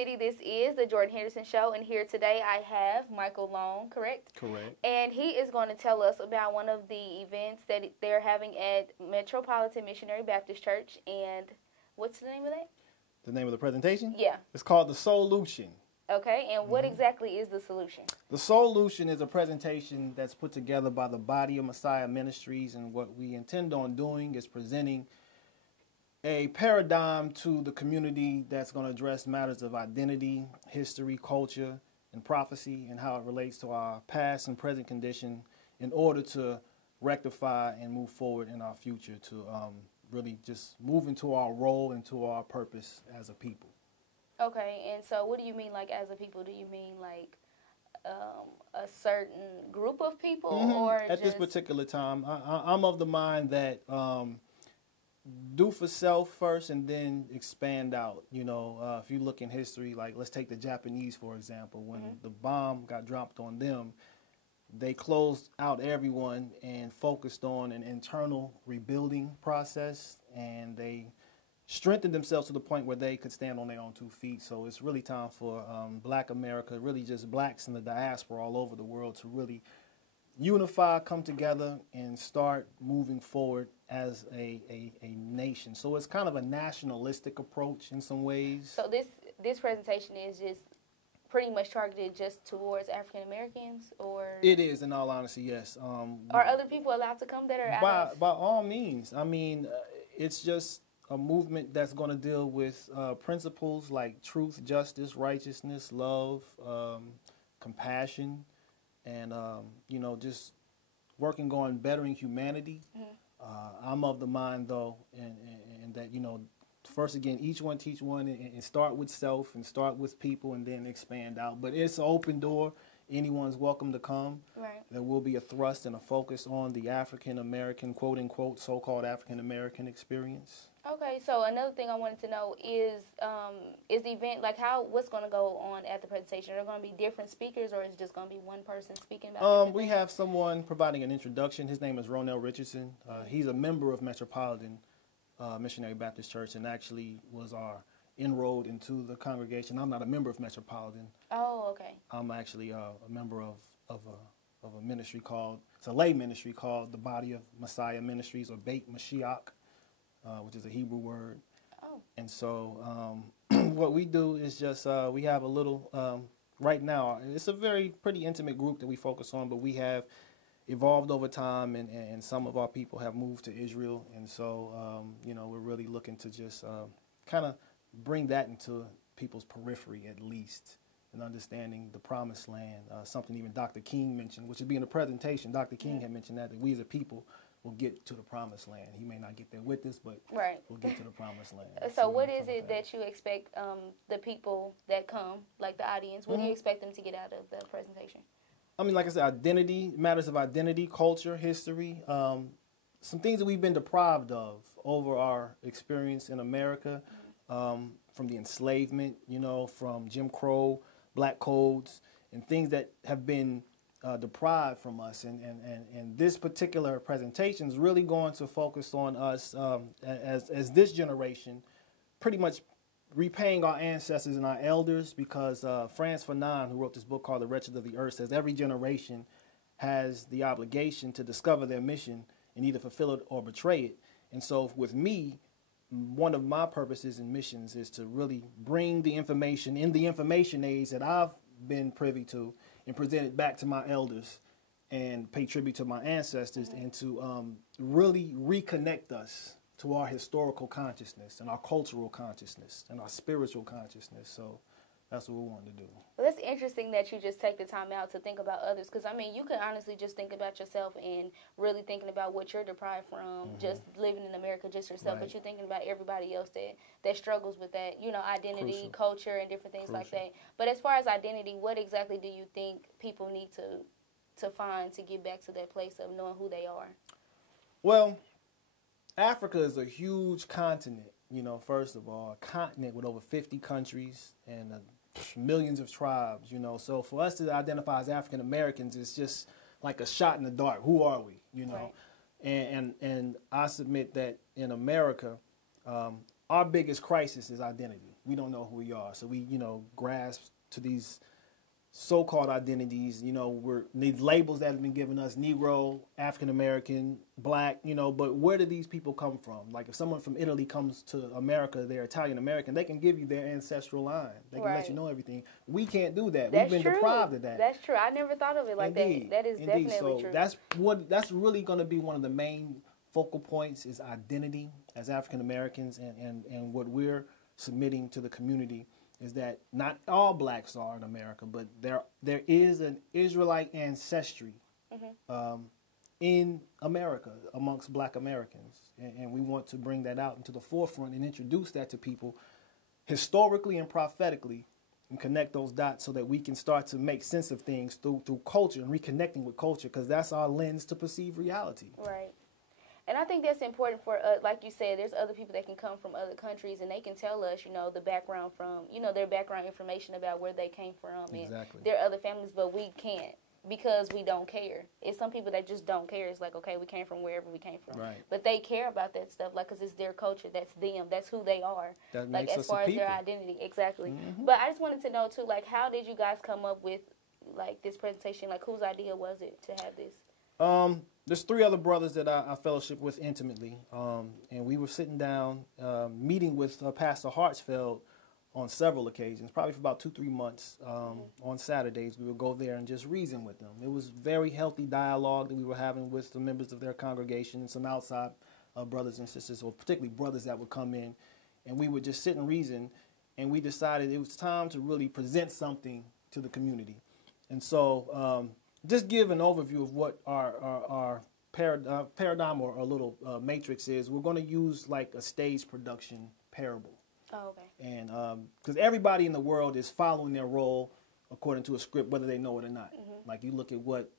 City. This is the Jordan Henderson Show, and here today I have Michael Long, correct? Correct. And he is going to tell us about one of the events that they're having at Metropolitan Missionary Baptist Church. And what's the name of that? The name of the presentation? Yeah. It's called the Soulution. Okay, and what exactly is the solution? The Soulution is a presentation that's put together by the Body of Messiah Ministries, and what we intend on doing is presenting a paradigm to the community that's going to address matters of identity, history, culture, and prophecy, and how it relates to our past and present condition in order to rectify and move forward in our future to really just move into our role, into our purpose as a people. Okay, and so what do you mean, like, as a people? Do you mean, like, a certain group of people? Or at this particular time, I'm of the mind that do for self first and then expand out. You know, if you look in history, like let's take the Japanese, for example. When the bomb got dropped on them, they closed out everyone and focused on an internal rebuilding process, and they strengthened themselves to the point where they could stand on their own 2 feet. So it's really time for Black America, really just blacks in the diaspora all over the world, to really unify, come together, and start moving forward as a nation. So it's kind of a nationalistic approach in some ways. So this presentation is just pretty much targeted just towards African Americans, or it is, in all honesty, yes. Are other people allowed to come that are by all means? I mean, it's just a movement that's going to deal with principles like truth, justice, righteousness, love, compassion, and you know, just working on bettering humanity. I'm of the mind, though, and that, you know, first again, each one teach one, and start with self and start with people, and then expand out. But it's an open door. Anyone's welcome to come. Right. There will be a thrust and a focus on the African American, quote unquote, so-called African American experience. Okay, so another thing I wanted to know is the event, like, what's going to go on at the presentation? Are there going to be different speakers, or is it just going to be one person speaking about we have someone providing an introduction. His name is Ronell Richardson. He's a member of Metropolitan Missionary Baptist Church, and actually was our enrolled into the congregation. I'm not a member of Metropolitan. Oh, okay. I'm actually a member of a ministry called, it's a lay ministry called the Body of Messiah Ministries, or Beit Mashiach, which is a Hebrew word. Oh. And so what we do is just, we have a little, right now, it's a pretty intimate group that we focus on, but we have evolved over time, and some of our people have moved to Israel. And so, you know, we're really looking to just kind of bring that into people's periphery, at least, and understanding the promised land. Something even Dr. King mentioned, which would be in the presentation. Dr. King had mentioned that we as a people will get to the promised land. He may not get there with us, but we'll get to the promised land. So what is it that you expect the people that come, like the audience, what do you expect them to get out of the presentation? I mean, like I said, identity, matters of identity, culture, history, some things that we've been deprived of over our experience in America, from the enslavement, you know, from Jim Crow, black codes, and things that have been deprived from us. And this particular presentation is really going to focus on us as this generation, pretty much repaying our ancestors and our elders, because Franz Fanon, who wrote this book called The Wretched of the Earth, says every generation has the obligation to discover their mission and either fulfill it or betray it. And so with me, one of my purposes and missions is to really bring the information in the information age that I've been privy to and present it back to my elders and pay tribute to my ancestors, and to really reconnect us to our historical consciousness and our cultural consciousness and our spiritual consciousness. So that's what we want to do. Well, that's interesting that you just take the time out to think about others, because, I mean, you can honestly just think about yourself and really thinking about what you're deprived from, just living in America, just yourself, but you're thinking about everybody else that struggles with that, you know, identity, culture, and different things like that. But as far as identity, what exactly do you think people need to find to get back to that place of knowing who they are? Well, Africa is a huge continent, you know, first of all, a continent with over 50 countries and millions of tribes, you know. So for us to identify as African Americans is just like a shot in the dark. Who are we, you know? Right. And I submit that in America, our biggest crisis is identity. we don't know who we are. So we, grasp to these so-called identities, these labels that have been given us: Negro, African American, Black, but where do these people come from? Like if someone from Italy comes to America, they're Italian American, they can give you their ancestral line. They can let you know everything. We can't do that. We've been deprived of that. That's true. I never thought of it like that. That is definitely true. That's really going to be one of the main focal points, is identity as African Americans, and what we're submitting to the community is that not all blacks are in America, but there is an Israelite ancestry in America amongst Black Americans, and we want to bring that out into the forefront and introduce that to people historically and prophetically, and connect those dots so that we can start to make sense of things through culture and reconnecting with culture, because that's our lens to perceive reality. Right. And I think that's important for, like you said, there's other people that can come from other countries and they can tell us, the background from, their background information about where they came from and their other families, but we can't because we don't care. It's some people that just don't care. It's like, okay, we came from wherever we came from. Right. But they care about that stuff, like, because it's their culture. That's them. That's who they are. That like, makes as us far a as people. their identity. Exactly. Mm-hmm. But I just wanted to know, too, like, how did you guys come up with, like, this presentation? Like, whose idea was it to have this? There's 3 other brothers that I fellowship with intimately, and we were sitting down, meeting with Pastor Hartsfeld on several occasions, probably for about 2-3 months. On Saturdays, we would go there and just reason with them. It was very healthy dialogue that we were having with the members of their congregation and some outside brothers and sisters, or particularly brothers that would come in, and we would just sit and reason, and we decided it was time to really present something to the community. And so just give an overview of what our paradigm or little matrix is. We're going to use like a stage production parable. Oh, okay. And because everybody in the world is following their role according to a script, whether they know it or not. Mm-hmm. Like you look at what,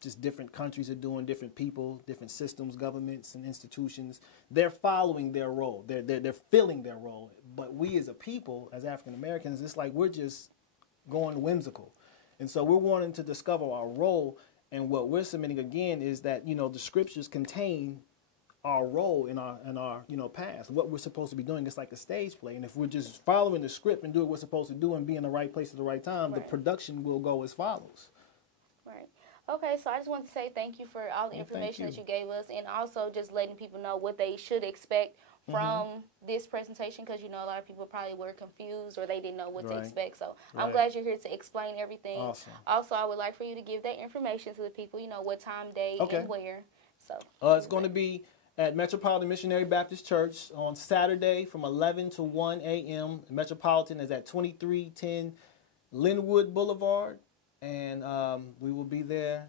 just different countries are doing, different people, different systems, governments, and institutions. They're following their role. They're filling their role. But we as a people, as African Americans, it's like we're just going whimsical. And so we're wanting to discover our role, and what we're submitting again is that, the scriptures contain our role in our past, what we're supposed to be doing. It's like a stage play, and if we're just following the script and do what we're supposed to do and be in the right place at the right time, the production will go as follows. Right. Okay, so I just want to say thank you for all the information that you gave us, and also just letting people know what they should expect from this presentation, because a lot of people probably were confused or they didn't know what to expect. So I'm glad you're here to explain everything. Awesome. Also, I would like for you to give that information to the people, what time, date, and where. So it's going to be at Metropolitan Missionary Baptist Church on Saturday from 11 to 1 a.m. Metropolitan is at 2310 Linwood Boulevard. And we will be there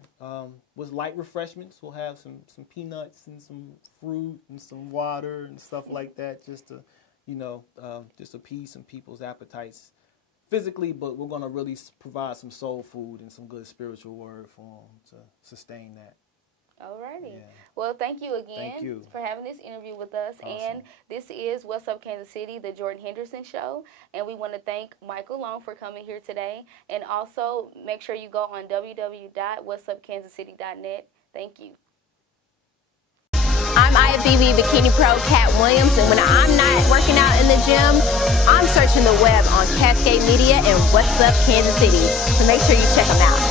with light refreshments. We'll have some peanuts and some fruit and some water and stuff like that, just to, just appease some people's appetites physically. But we're going to really provide some soul food and some good spiritual word for them to sustain that. Alrighty. Yeah. Well, thank you again for having this interview with us. Awesome. And this is What's Up Kansas City, the Jordan Henderson Show. And we want to thank Michael Long for coming here today. And also make sure you go on www.whatsupkansascity.net. Thank you. I'm IFBB Bikini Pro Cat Williams, and when I'm not working out in the gym, I'm searching the web on Cascade Media and What's Up Kansas City. So make sure you check them out.